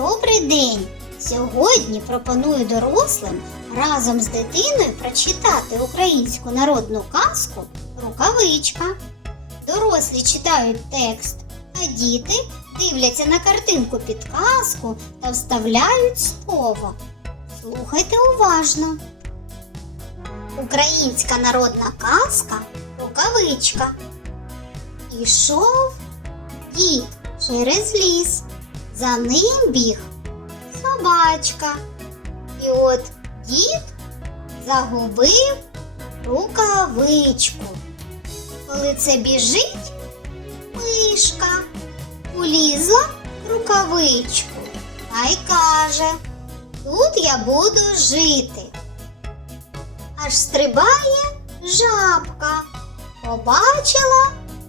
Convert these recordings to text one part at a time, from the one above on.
Добрий день! Сьогодні пропоную дорослим разом з дитиною прочитати українську народну казку Рукавичка. Дорослі читають текст, а діти дивляться на картинку підказку та вставляють слово. Слухайте уважно. Українська народна казка Рукавичка. Ішов дід через ліс. За ним біг собачка. І от дід загубив рукавичку. Коли це біжить, мишка улізла в рукавичку та й каже, тут я буду жити. Аж стрибає жабка, побачила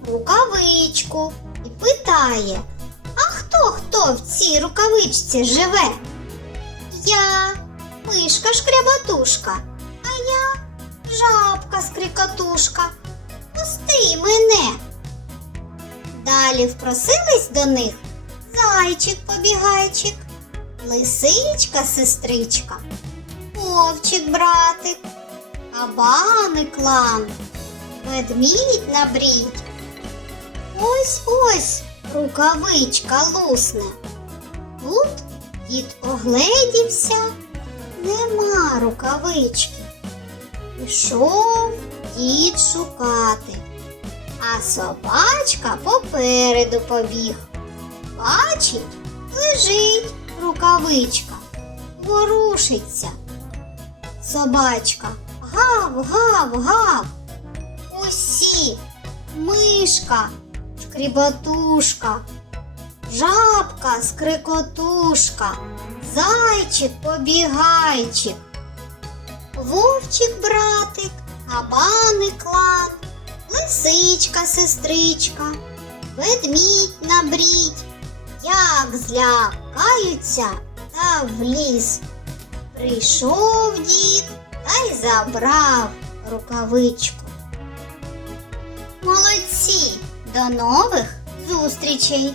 рукавичку і питає, хто в цій рукавичці живе? Я мишка шкрябатушка, а я жабка скрикотушка. Пусти мене. Далі впросились до них зайчик побігайчик, лисичка сестричка, вовчик братик, кабани клан, ведмідь на брідь. Ось ось рукавичка лусне. Тут дід огледівся, нема рукавички. Пішов дід шукати, а собачка попереду побіг. Бачить, лежить рукавичка, ворушиться. Собачка гав, гав, гав. Усі мишка, шкрібатушка, жабка, скрикотушка, зайчик, побігайчик, вовчик, братик, кабани клан, лисичка, сестричка, ведмідь на брідь, як злякаються та в ліс. Прийшов дід та й забрав рукавичку. Молодці! До нових зустрічей!